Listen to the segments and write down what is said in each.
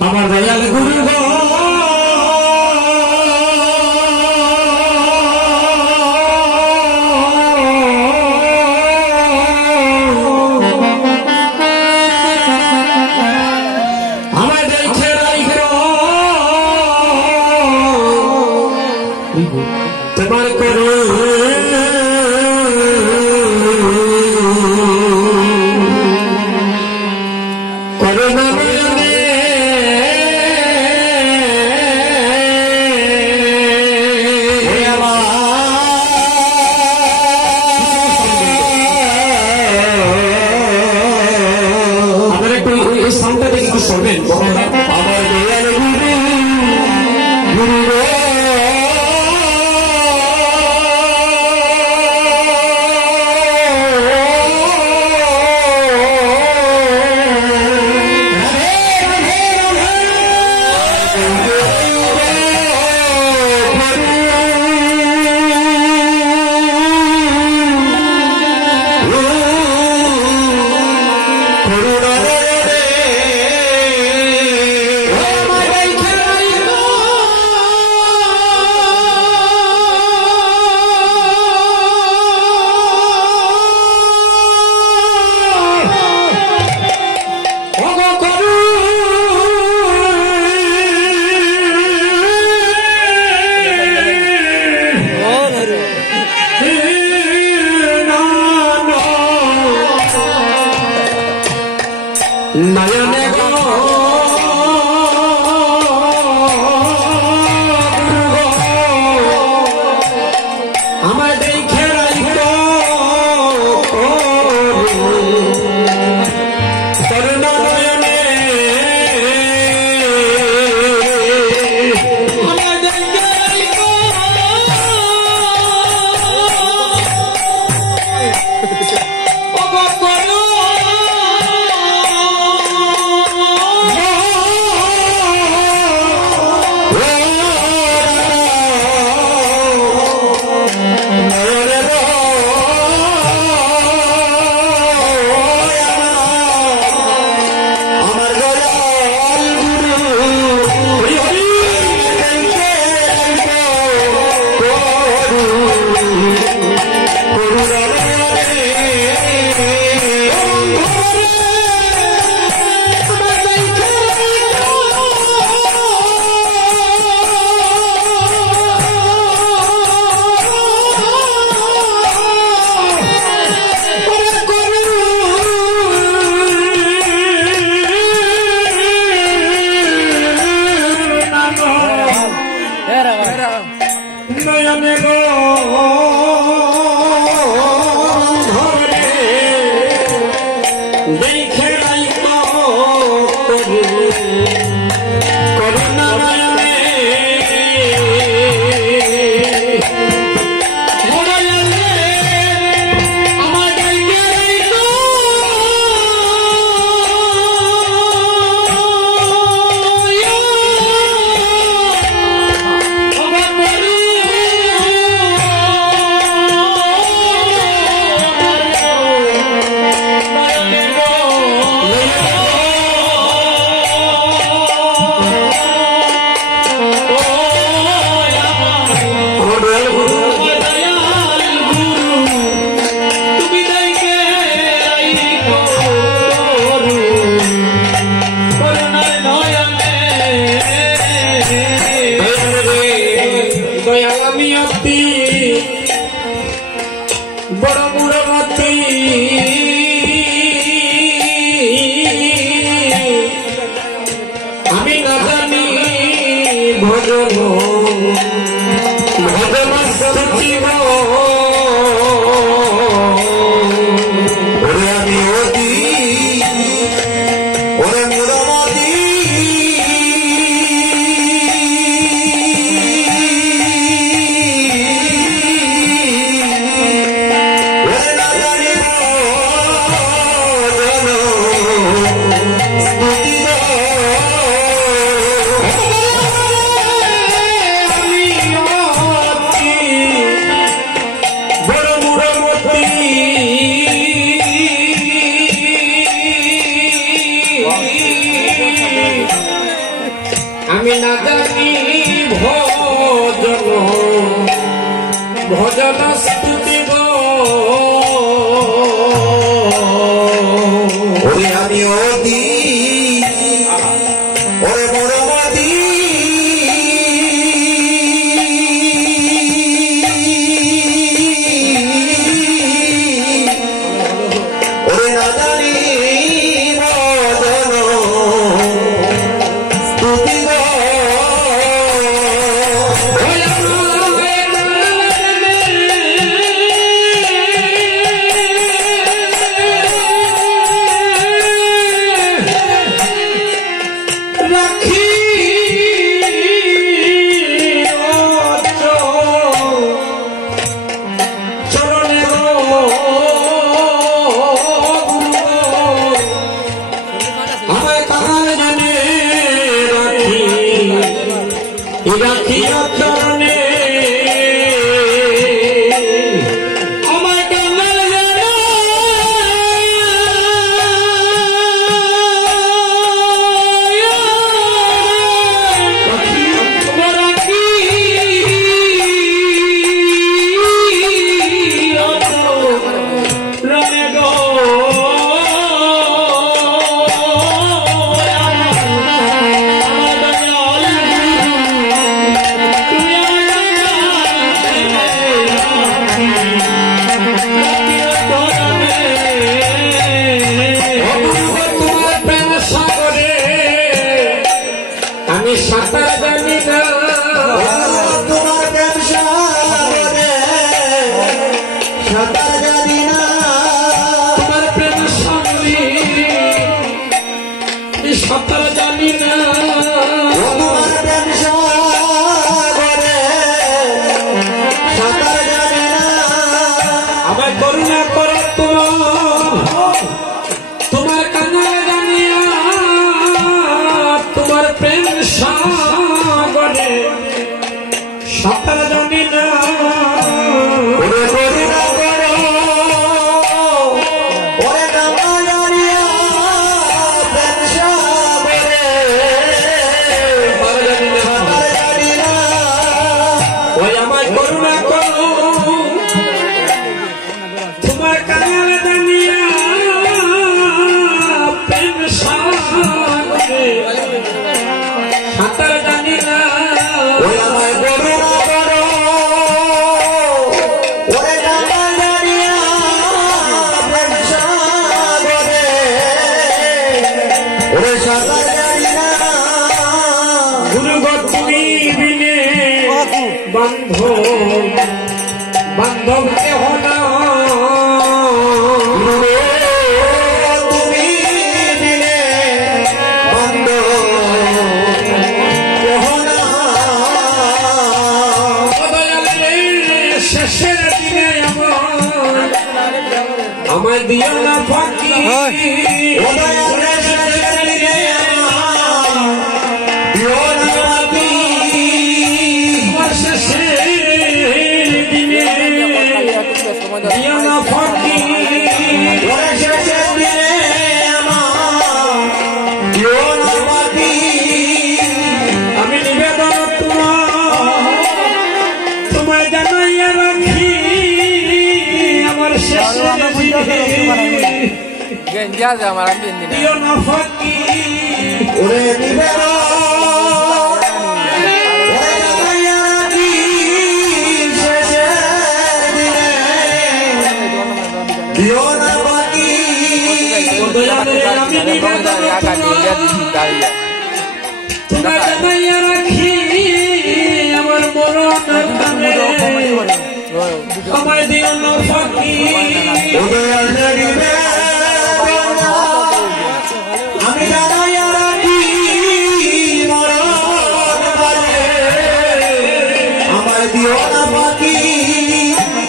আমার দয়াল গুরু গো আমার দেখে রাইখো তোমার করে নয়নে গো আমার দেখে রাইখো করুণা নয়নে আমার দেখে রাইখো নয়নে গো ধরে দেখে রাইখো করুণা নয়নে আমার দেখে রাইখো আমি অতি বড় মূঢ়মতি আমি না জানি ভজন ভজন সচিব ওরে আমি অতি ওরে মূঢ়মতি আমি না জানি ভজন ভজন স্তুতি ওরে আমি অতি ওরে মূঢ়মতি ওরে না জানি ভজন স্তুতি রাখিয়া চরণে আমার কাঙ্গাল রনে গো আমি সাঁতার জানি না তোমার ব্যবসা সাঁতার জানি না তোমার প্রেম সাগরে সাঁতার জানি না তোমার ব্যবসা সাঁতার জানি না আমার করুণা করো তোমার কান্না জানিয়া তোমার প্রেম সাগরে সাঁতার জানি না ওরে করুণা করো ওরে কান্না জানিয়া প্রেম সাগরে সাঁতার জানি না ওই আমার করুণা করো তোমার কান্না জানিয়া প্রেম সাগরে সাঁতার জানি না ওই আমায় করুণা করো ওরে কান্না জানিয়া প্রেম সাগরে ওরে সাঁতার জানি না গুরু তুমি বিনে বান্ধব কেহ না তুমি বিনে বান্ধব কেহ না শেষের দিনে আমায় দিও না ফাঁকি আমি নিবেদন তোমায় জানাইয়া রাখি আমার শেষ তোমাকে জানাইয়া রাখি আমার মরণের কালে সময় দিও না ফাঁকি আমি জানাইয়া রাখি মরণ কালে আমার দিও না ফাঁকি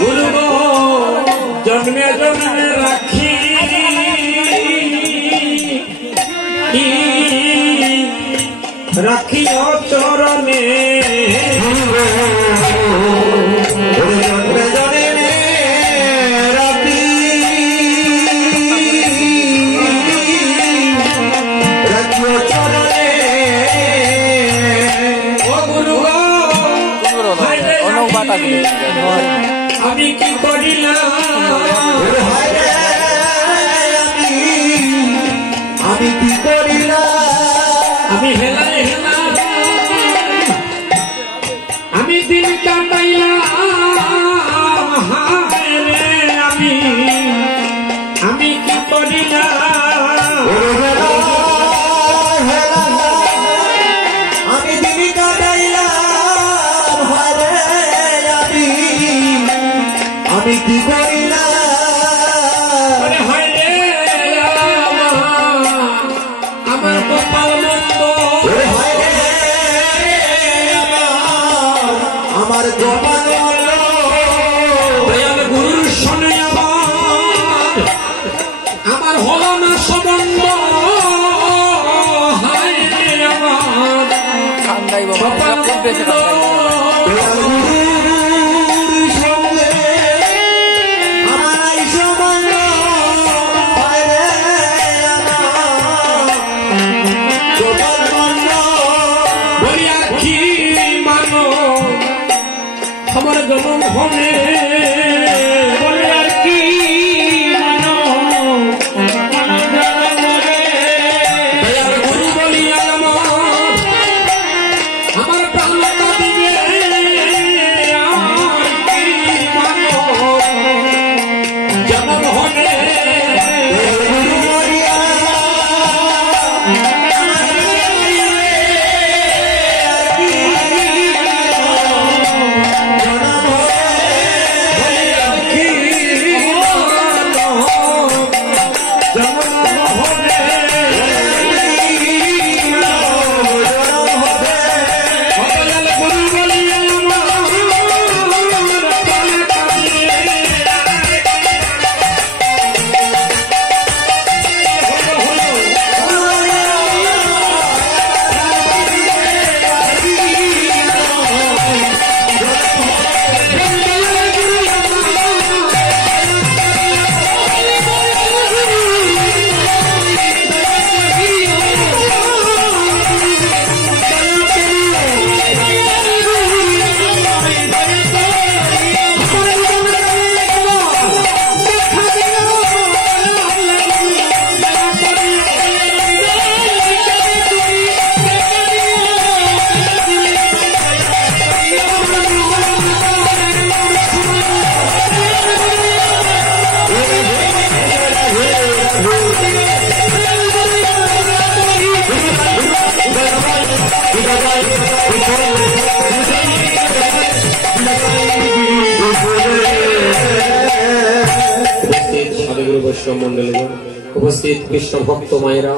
গুরু গো জন্মে জন্মে রাখি রাখিও চরণে আমি কি করিলাম আমি কি করিলাম আমি হেলাই হেলা আমি দিন কাটাইলাম হায় রে আমি কি করিলাম আমি দিন কাটাইলাম হায় রে আমি কি করিলাম হায় রে আমার কপাল মন্দ আমার কপাল মন্দ দয়াল গুরুর শোনে আমার হলো না সম্বন্ধ হায় রে আমার কপাল মন্দ আমার জনম হলে বলে আর কি গুরু বলি আমার প্রাণতা দিবে জনম হলে উপস্থিত কৃষ্ণ ভক্ত মায়েরা।